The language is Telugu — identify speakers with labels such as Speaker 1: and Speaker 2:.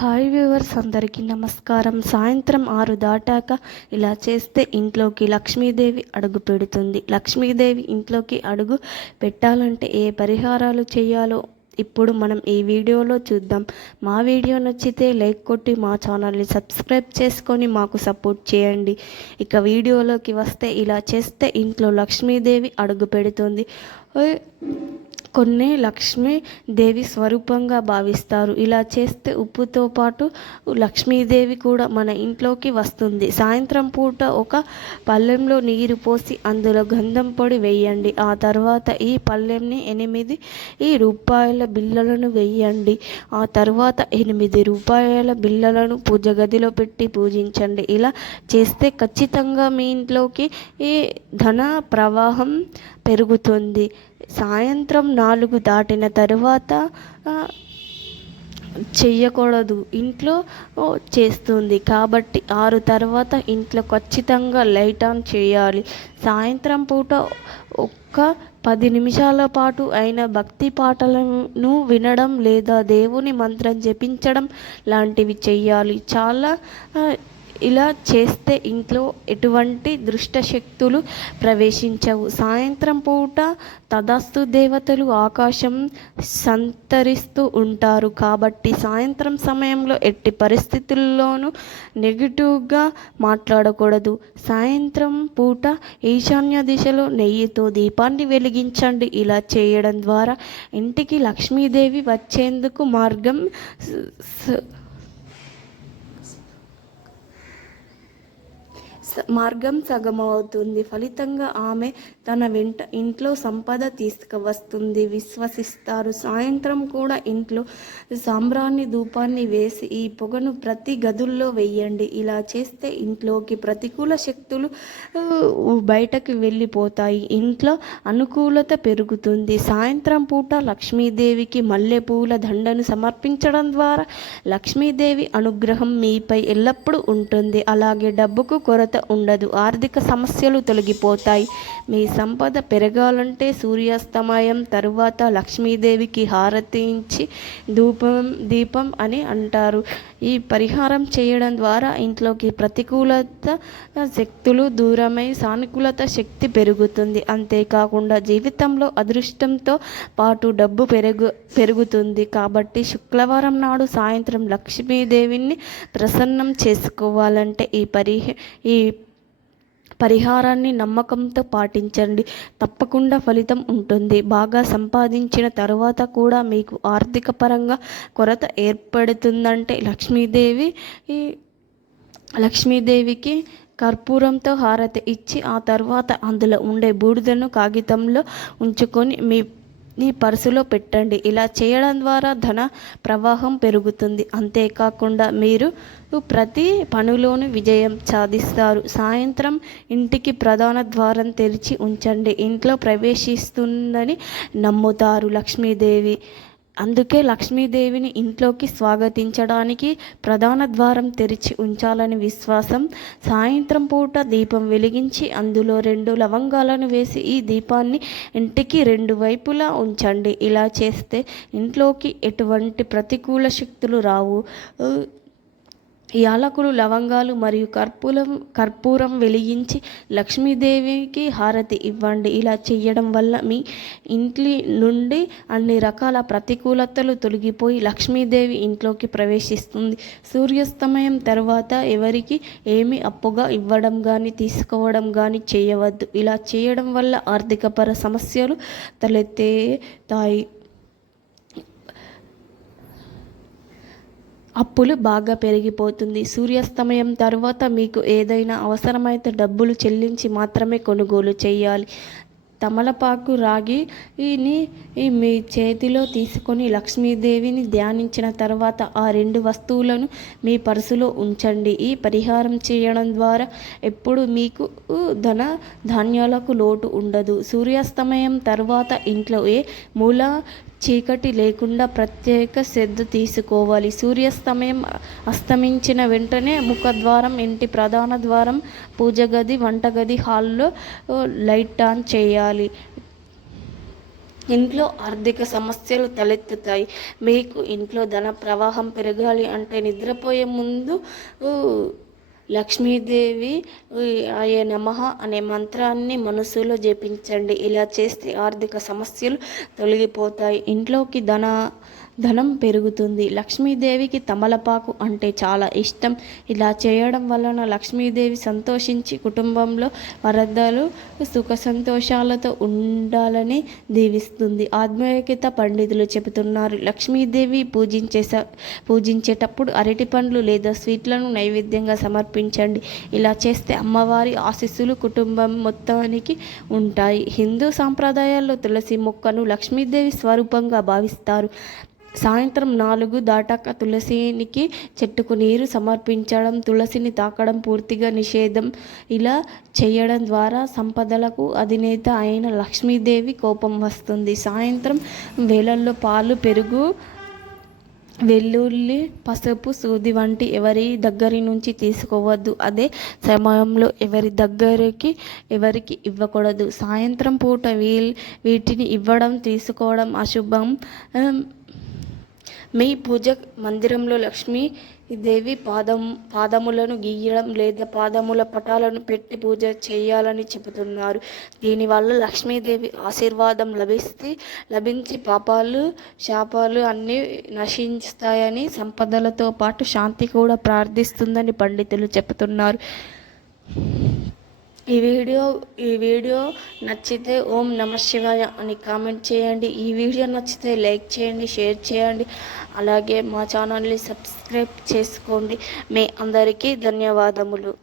Speaker 1: హాయ్ వ్యూవర్స్ అందరికీ నమస్కారం. సాయంత్రం ఆరు దాటాక ఇలా చేస్తే ఇంట్లోకి లక్ష్మీదేవి అడుగు పెడుతుంది. లక్ష్మీదేవి ఇంట్లోకి అడుగు పెట్టాలంటే ఏ పరిహారాలు చేయాలో ఇప్పుడు మనం ఈ వీడియోలో చూద్దాం. మా వీడియో నచ్చితే లైక్ కొట్టి మా ఛానల్ని సబ్స్క్రైబ్ చేసుకొని మాకు సపోర్ట్ చేయండి. ఇక వీడియోలోకి వస్తే ఇలా చేస్తే ఇంట్లో లక్ష్మీదేవి అడుగు పెడుతుంది. కొన్నే కొన్ని లక్ష్మీదేవి స్వరూపంగా భావిస్తారు. ఇలా చేస్తే ఉప్పుతో పాటు లక్ష్మీదేవి కూడా మన ఇంట్లోకి వస్తుంది. సాయంత్రం పూట ఒక పళ్ళెంలో నీరు పోసి అందులో గంధం పొడి వేయండి. ఆ తర్వాత ఈ పళ్ళెంని ఎనిమిది ఈ రూపాయల బిళ్ళలను వేయండి. ఆ తర్వాత ఎనిమిది రూపాయల బిళ్ళలను పూజ గదిలో పెట్టి పూజించండి. ఇలా చేస్తే ఖచ్చితంగా మీ ఇంట్లోకి ఈ ధన ప్రవాహం పెరుగుతుంది. సాయంత్రం నాలుగు దాటిన తరువాత చెయ్యకూడదు. ఇంట్లో చేస్తుంది. కాబట్టి ఆరు తర్వాత ఇంట్లో ఖచ్చితంగా లైట్ ఆన్ చేయాలి. సాయంత్రం పూట ఒక్క పది నిమిషాల పాటు అయిన భక్తి పాటలను వినడం లేదా దేవుని మంత్రం జపించడం లాంటివి చెయ్యాలి. చాలా ఇలా చేస్తే ఇంట్లో ఎటువంటి దుష్ట శక్తులు ప్రవేశించవు. సాయంత్రం పూట తదాస్తు దేవతలు ఆకాశం సంతరిస్తూ ఉంటారు. కాబట్టి సాయంత్రం సమయంలో ఎట్టి పరిస్థితుల్లోనూ నెగిటివ్గా మాట్లాడకూడదు. సాయంత్రం పూట ఈశాన్య దిశలో నెయ్యితో దీపాన్ని వెలిగించండి. ఇలా చేయడం ద్వారా ఇంటికి లక్ష్మీదేవి వచ్చేందుకు మార్గం మార్గం సగమవుతుంది. ఫలితంగా ఆమె తన వెంట ఇంట్లో సంపద తీసుకువస్తుంది. విశ్వసిస్తారు. సాయంత్రం కూడా ఇంట్లో సాంబ్రాన్ని ధూపాన్ని వేసి ఈ పొగను ప్రతి గదుల్లో వెయ్యండి ఇలా చేస్తే ఇంట్లోకి ప్రతికూల శక్తులు బయటకు వెళ్ళిపోతాయి. ఇంట్లో అనుకూలత పెరుగుతుంది. సాయంత్రం పూట లక్ష్మీదేవికి మల్లెపూల దండను సమర్పించడం ద్వారా లక్ష్మీదేవి అనుగ్రహం మీపై ఎల్లప్పుడూ ఉంటుంది. అలాగే డబ్బుకు కొరత ఉండదు. ఆర్థిక సమస్యలు తొలగిపోతాయి. మీ సంపద పెరగాలంటే సూర్యాస్తమయం తరువాత లక్ష్మీదేవికి హారతి ఇచ్చి ధూపం దీపం అని అంటారు. ఈ పరిహారం చేయడం ద్వారా ఇంట్లోకి ప్రతికూలత శక్తులు దూరమై సానుకూలత శక్తి పెరుగుతుంది. అంతేకాకుండా జీవితంలో అదృష్టంతో పాటు డబ్బు పెరుగు పెరుగుతుంది. కాబట్టి శుక్రవారం నాడు సాయంత్రం లక్ష్మీదేవిని ప్రసన్నం చేసుకోవాలంటే ఈ పరి ఈ పరిహారాన్ని నమ్మకంతో పాటించండి. తప్పకుండా ఫలితం ఉంటుంది. బాగా సంపాదించిన తర్వాత కూడా మీకు ఆర్థిక పరంగా కొరత ఏర్పడుతుందంటే లక్ష్మీదేవి ఈ లక్ష్మీదేవికి కర్పూరంతో హారతి ఇచ్చి ఆ తర్వాత అందులో ఉండే బూడిదను కాగితంలో ఉంచుకొని మీ మీ పర్సులో పెట్టండి. ఇలా చేయడం ద్వారా ధన ప్రవాహం పెరుగుతుంది. అంతేకాకుండా మీరు ప్రతి పనిలోనూ విజయం సాధిస్తారు. సాయంత్రం ఇంటికి ప్రధాన ద్వారం తెరిచి ఉంచండి. ఇంట్లో ప్రవేశిస్తుందని నమ్ముతారు లక్ష్మీదేవి. అందుకే లక్ష్మీదేవిని ఇంట్లోకి స్వాగతించడానికి ప్రధాన ద్వారం తెరిచి ఉంచాలని విశ్వాసం. సాయంత్రం పూట దీపం వెలిగించి అందులో రెండు లవంగాలను వేసి ఈ దీపాన్ని ఇంటికి రెండు వైపులా ఉంచండి. ఇలా చేస్తే ఇంట్లోకి ఎటువంటి ప్రతికూల శక్తులు రావు. యాలకులు లవంగాలు మరియు కర్పూరం కర్పూరం వెలిగించి లక్ష్మీదేవికి హారతి ఇవ్వండి. ఇలా చేయడం వల్ల మీ ఇంటి నుండి అన్ని రకాల ప్రతికూలతలు తొలగిపోయి లక్ష్మీదేవి ఇంట్లోకి ప్రవేశిస్తుంది. సూర్యాస్తమయం తర్వాత ఎవరికి ఏమి అప్పుగా ఇవ్వడం కానీ తీసుకోవడం కానీ చేయవద్దు. ఇలా చేయడం వల్ల ఆర్థికపర సమస్యలు తలెత్తుతాయి. అప్పులు బాగా పెరిగిపోతుంది. సూర్యాస్తమయం తర్వాత మీకు ఏదైనా అవసరమైతే డబ్బులు చెల్లించి మాత్రమే కొనుగోలు చేయాలి. తమలపాకు రాగిని ఈ మీ చేతిలో తీసుకొని లక్ష్మీదేవిని ధ్యానించిన తర్వాత ఆ రెండు వస్తువులను మీ పర్సులో ఉంచండి. ఈ పరిహారం చేయడం ద్వారా ఎప్పుడు మీకు ధన ధాన్యాలకు లోటు ఉండదు. సూర్యాస్తమయం తర్వాత ఇంట్లో ఏ మూల చీకటి లేకుండా ప్రత్యేక శ్రద్ధ తీసుకోవాలి. సూర్యాస్తమయం అస్తమించిన వెంటనే ముఖద్వారం ఇంటి ప్రధాన ద్వారం పూజ గది వంటగది హాల్లో లైట్ ఆన్ చేయాలి. ఇంట్లో ఆర్థిక సమస్యలు తలెత్తుతాయి. మీకు ఇంట్లో ధన ప్రవాహం పెరగాలి అంటే నిద్రపోయే ముందు లక్ష్మీదేవి ఆయే నమః అనే మంత్రాన్ని మనసులో జపించండి. ఇలా చేస్తే ఆర్థిక సమస్యలు తొలగిపోతాయి. ఇంట్లోకి ధన ధనం పెరుగుతుంది. లక్ష్మీదేవికి తమలపాకు అంటే చాలా ఇష్టం. ఇలా చేయడం వలన లక్ష్మీదేవి సంతోషించి కుటుంబంలో వరదలు సుఖ సంతోషాలతో ఉండాలని దీవిస్తుంది. ఆధ్యాత్మికత పండితులు చెబుతున్నారు లక్ష్మీదేవి పూజించే స- పూజించేటప్పుడు అరటి పండ్లు లేదా స్వీట్లను నైవేద్యంగా సమర్పించండి. ఇలా చేస్తే అమ్మవారి ఆశీస్సులు కుటుంబం మొత్తానికి ఉంటాయి. హిందూ సాంప్రదాయాల్లో తులసి మొక్కను లక్ష్మీదేవి స్వరూపంగా భావిస్తారు. సాయంత్రం నాలుగు దాటాక తులసినికి చెట్టుకు నీరు సమర్పించడం తులసిని తాకడం పూర్తిగా నిషేధం. ఇలా చేయడం ద్వారా సంపదలకు అధినేత అయిన లక్ష్మీదేవి కోపం వస్తుంది. సాయంత్రం వేళల్లో పాలు పెరుగు వెల్లుల్లి పసుపు సూది వంటి ఎవరి దగ్గరి నుంచి తీసుకోవద్దు. అదే సమయంలో ఎవరి దగ్గరికి ఎవరికి ఇవ్వకూడదు. సాయంత్రం పూట వీ వీటిని ఇవ్వడం తీసుకోవడం అశుభం. మీ పూజ మందిరంలో లక్ష్మీ దేవి పాదం పాదములను గీయడం లేదా పాదముల పటాలను పెట్టి పూజ చేయాలని చెబుతున్నారు. దీనివల్ల లక్ష్మీదేవి ఆశీర్వాదం లభిస్తే లభించి పాపాలు శాపాలు అన్నీ నశిస్తాయని సంపదలతో పాటు శాంతి కూడా ప్రార్థిస్తుందని పండితులు చెబుతున్నారు. ఈ వీడియో ఈ వీడియో నచ్చితే ఓం నమ శివాయ అని కామెంట్ చేయండి. ఈ వీడియో నచ్చితే లైక్ చేయండి షేర్ చేయండి. అలాగే మా ఛానల్ని సబ్స్క్రైబ్ చేసుకోండి. మీ అందరికీ ధన్యవాదములు.